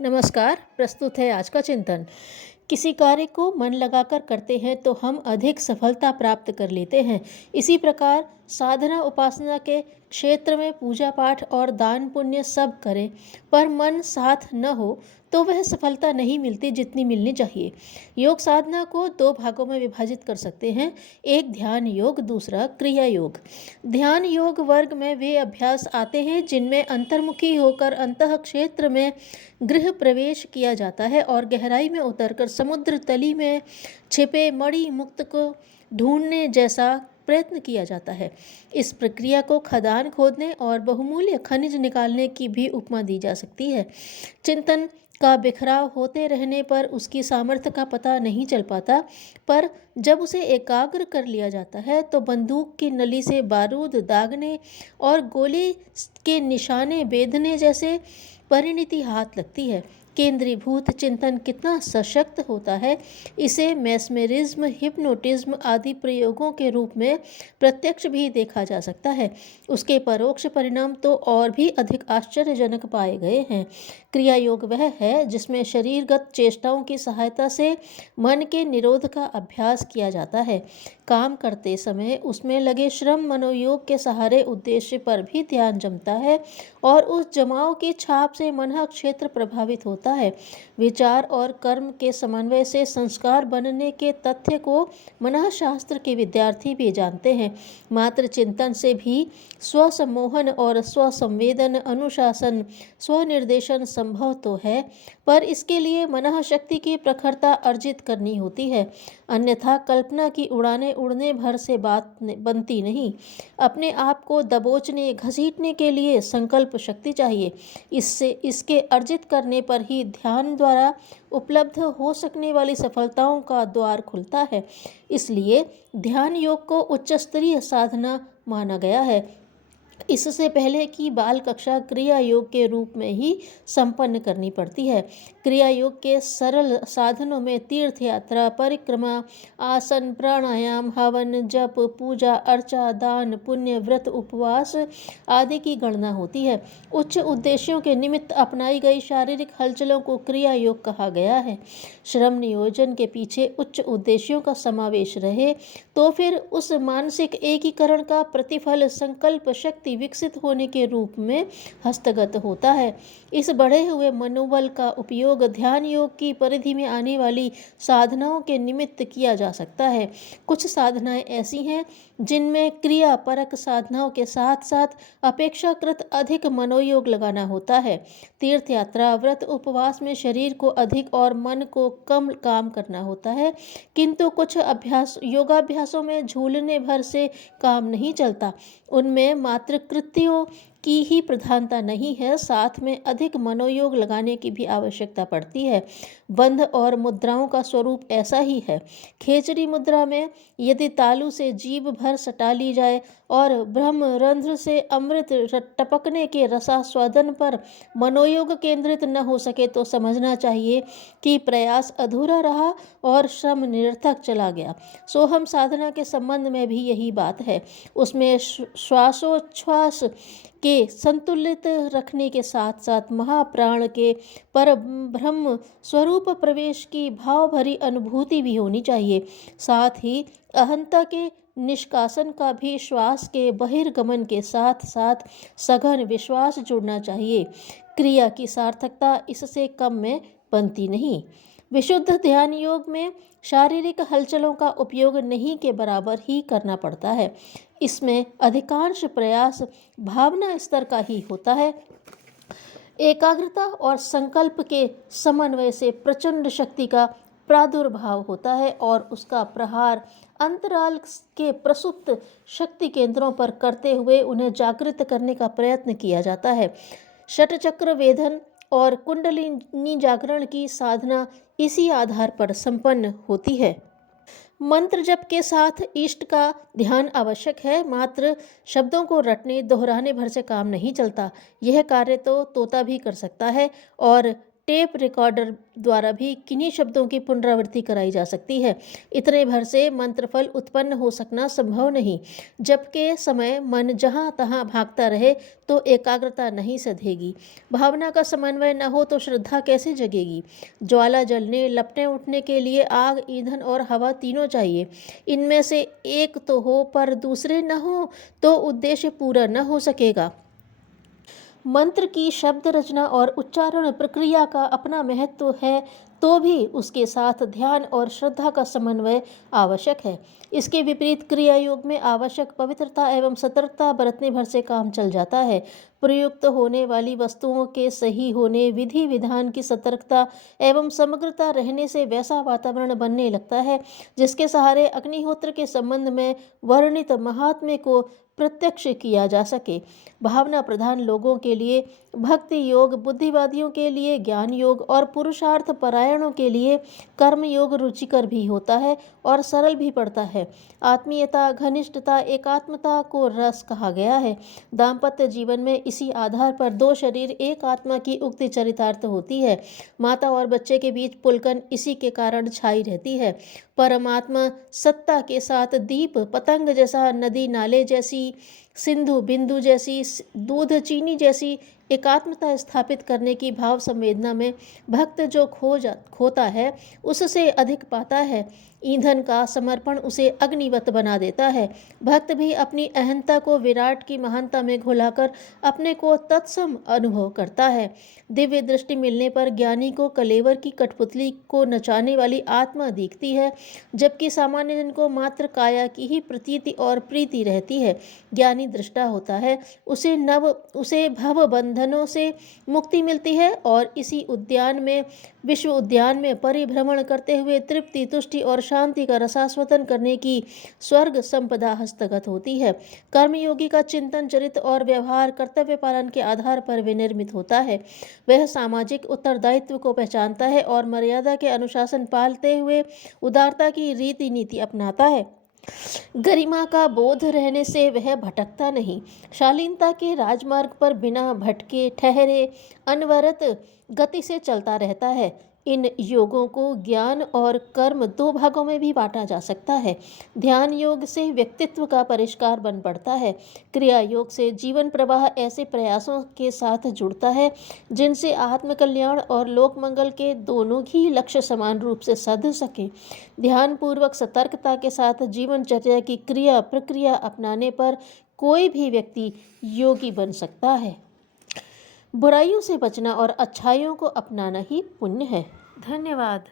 नमस्कार। प्रस्तुत है आज का चिंतन। किसी कार्य को मन लगाकर करते हैं तो हम अधिक सफलता प्राप्त कर लेते हैं। इसी प्रकार साधना उपासना के क्षेत्र में पूजा पाठ और दान पुण्य सब करें, पर मन साथ न हो तो वह सफलता नहीं मिलती जितनी मिलनी चाहिए। योग साधना को दो भागों में विभाजित कर सकते हैं, एक ध्यान योग, दूसरा क्रिया योग। ध्यान योग वर्ग में वे अभ्यास आते हैं जिनमें अंतर्मुखी होकर अंतः क्षेत्र में गृह प्रवेश किया जाता है और गहराई में उतरकर समुद्र तली में छिपे मणि मुक्त को ढूंढने जैसा प्रयत्न किया जाता है। इस प्रक्रिया को खदान खोदने और बहुमूल्य खनिज निकालने की भी उपमा दी जा सकती है। चिंतन का बिखराव होते रहने पर उसकी सामर्थ्य का पता नहीं चल पाता, पर जब उसे एकाग्र कर लिया जाता है तो बंदूक की नली से बारूद दागने और गोली के निशाने बेधने जैसे परिणति हाथ लगती है। केंद्रीभूत चिंतन कितना सशक्त होता है, इसे मैस्मेरिज्म, हिप्नोटिज्म आदि प्रयोगों के रूप में प्रत्यक्ष भी देखा जा सकता है। उसके परोक्ष परिणाम तो और भी अधिक आश्चर्यजनक पाए गए हैं। क्रिया योग वह है जिसमें शरीरगत चेष्टाओं की सहायता से मन के निरोध का अभ्यास किया जाता है। काम करते समय उसमें लगे श्रम मनोयोग के सहारे उद्देश्य पर भी ध्यान जमता है और उस जमाव की छाप से मन क्षेत्र प्रभावित होता है। विचार और कर्म के समन्वय से संस्कार बनने के तथ्य को मनःशास्त्र के विद्यार्थी भी जानते हैं। मात्र चिंतन से भी स्वसम्मोहन और स्वसंवेदन, अनुशासन, स्वनिर्देशन संभव तो है, पर इसके लिए मनःशक्ति की प्रखरता अर्जित करनी होती है। अन्यथा कल्पना की उड़ानें उड़ने भर से बात बनती नहीं। अपने आप को दबोचने घसीटने के लिए संकल्प शक्ति चाहिए। इसके अर्जित करने पर ही ध्यान द्वारा उपलब्ध हो सकने वाली सफलताओं का द्वार खुलता है। इसलिए ध्यान योग को उच्च स्तरीय साधना माना गया है। इससे पहले की बाल कक्षा क्रिया योग के रूप में ही संपन्न करनी पड़ती है। क्रिया योग के सरल साधनों में तीर्थ यात्रा, परिक्रमा, आसन, प्राणायाम, हवन, जप, पूजा अर्चा, दान पुण्य, व्रत, उपवास आदि की गणना होती है। उच्च उद्देश्यों के निमित्त अपनाई गई शारीरिक हलचलों को क्रिया योग कहा गया है। श्रम नियोजन के पीछे उच्च उद्देश्यों का समावेश रहे तो फिर उस मानसिक एकीकरण का प्रतिफल संकल्प शक्ति विकसित होने के रूप में हस्तगत होता है। इस बढ़े हुए मनोबल का उपयोग ध्यान योग की परिधि में आने वाली साधनाओं के निमित्त किया जा सकता है। कुछ साधनाएं ऐसी हैं जिनमें क्रिया परक साधनाओं के साथ साथ अपेक्षाकृत अधिक मनोयोग लगाना होता है। तीर्थ यात्रा, व्रत, उपवास में शरीर को अधिक और मन को कम काम करना होता है, किंतु कुछ योगाभ्यासों में झूलने भर से काम नहीं चलता। उनमें मात्र कृत्यों की ही प्रधानता नहीं है, साथ में अधिक मनोयोग लगाने की भी आवश्यकता पड़ती है। बंध और मुद्राओं का स्वरूप ऐसा ही है। खेचरी मुद्रा में यदि तालु से जीभ भर सटा ली जाए और ब्रह्म रंध्र से अमृत टपकने के रसास्वादन पर मनोयोग केंद्रित न हो सके तो समझना चाहिए कि प्रयास अधूरा रहा और श्रम निरर्थक चला गया। सोहम साधना के संबंध में भी यही बात है। उसमें श्वासोच्छ्वास के संतुलित रखने के साथ साथ महाप्राण के पर ब्रह्म स्वरूप प्रवेश की भाव भरी अनुभूति भी होनी चाहिए। साथ ही अहंता के निष्कासन का भी श्वास के बहिर्गमन के साथ साथ सघन विश्वास जुड़ना चाहिए। क्रिया की सार्थकता इससे कम में बनती नहीं। विशुद्ध ध्यान योग में शारीरिक हलचलों का उपयोग नहीं के बराबर ही करना पड़ता है। इसमें अधिकांश प्रयास भावना स्तर का ही होता है। एकाग्रता और संकल्प के समन्वय से प्रचंड शक्ति का प्रादुर्भाव होता है और उसका प्रहार अंतराल के प्रसुप्त शक्ति केंद्रों पर करते हुए उन्हें जागृत करने का प्रयत्न किया जाता है। षटचक्र वेधन और कुंडलिनी जागरण की साधना इसी आधार पर संपन्न होती है। मंत्र जप के साथ इष्ट का ध्यान आवश्यक है, मात्र शब्दों को रटने दोहराने भर से काम नहीं चलता। यह कार्य तो तोता भी कर सकता है और टेप रिकॉर्डर द्वारा भी किन्हीं शब्दों की पुनरावृत्ति कराई जा सकती है। इतने भर से मंत्रफल उत्पन्न हो सकना संभव नहीं। जबके समय मन जहाँ तहाँ भागता रहे तो एकाग्रता नहीं सधेगी। भावना का समन्वय न हो तो श्रद्धा कैसे जगेगी। ज्वाला जलने लपटें उठने के लिए आग, ईंधन और हवा तीनों चाहिए। इनमें से एक तो हो पर दूसरे न हो तो उद्देश्य पूरा न हो सकेगा। मंत्र की शब्द रचना और उच्चारण प्रक्रिया का अपना महत्व है, तो भी उसके साथ ध्यान और श्रद्धा का समन्वय आवश्यक है। इसके विपरीत क्रिया योग में आवश्यक पवित्रता एवं सतर्कता बरतने भर से काम चल जाता है। प्रयुक्त होने वाली वस्तुओं के सही होने, विधि विधान की सतर्कता एवं समग्रता रहने से वैसा वातावरण बनने लगता है जिसके सहारे अग्निहोत्र के संबंध में वर्णित महात्म्य को प्रत्यक्ष किया जा सके। भावना प्रधान लोगों के लिए भक्ति योग, बुद्धिवादियों के लिए ज्ञान योग और पुरुषार्थ परायणों के लिए कर्म योग रुचिकर भी होता है और सरल भी पड़ता है। आत्मीयता, घनिष्ठता, एकात्मता को रस कहा गया है। दाम्पत्य जीवन में इसी आधार पर दो शरीर एक आत्मा की उक्ति चरितार्थ होती है। माता और बच्चे के बीच पुलकन इसी के कारण छाई रहती है। परमात्मा सत्ता के साथ दीप पतंग जैसा, नदी नाले जैसी, सिंधु बिंदु जैसी, दूध चीनी जैसी एकात्मता स्थापित करने की भाव संवेदना में भक्त जो खोता है उससे अधिक पाता है। ईंधन का समर्पण उसे अग्निवत बना देता है। भक्त भी अपनी अहंता को विराट की महानता में घुलाकर अपने को तत्सम अनुभव करता है। दिव्य दृष्टि मिलने पर ज्ञानी को कलेवर की कठपुतली को नचाने वाली आत्मा दिखती है, जबकि सामान्य जन को मात्र काया की ही प्रतीति और प्रीति रहती है। ज्ञानी दृष्टा होता है, उसे भव बंधनों से मुक्ति मिलती है और इसी विश्व उद्यान में परिभ्रमण करते हुए तृप्ति, तुष्टि और शांति का रसास्वादन करने की स्वर्ग संपदा हस्तगत होती है। कर्मयोगी का चिंतन, चरित्र और व्यवहार कर्तव्य पालन के आधार पर विनिर्मित होता है। वह सामाजिक उत्तरदायित्व को पहचानता है और मर्यादा के अनुशासन पालते हुए उदारता की रीति नीति अपनाता है। गरिमा का बोध रहने से वह भटकता नहीं। शालीनता के राजमार्ग पर बिना भटके ठहरे अनवरत गति से चलता रहता है। इन योगों को ज्ञान और कर्म दो भागों में भी बांटा जा सकता है। ध्यान योग से व्यक्तित्व का परिष्कार बन पड़ता है। क्रिया योग से जीवन प्रवाह ऐसे प्रयासों के साथ जुड़ता है जिनसे आत्मकल्याण और लोक मंगल के दोनों ही लक्ष्य समान रूप से साध सकें। ध्यान पूर्वक सतर्कता के साथ जीवनचर्या की क्रिया प्रक्रिया अपनाने पर कोई भी व्यक्ति योगी बन सकता है। बुराइयों से बचना और अच्छाइयों को अपनाना ही पुण्य है। धन्यवाद।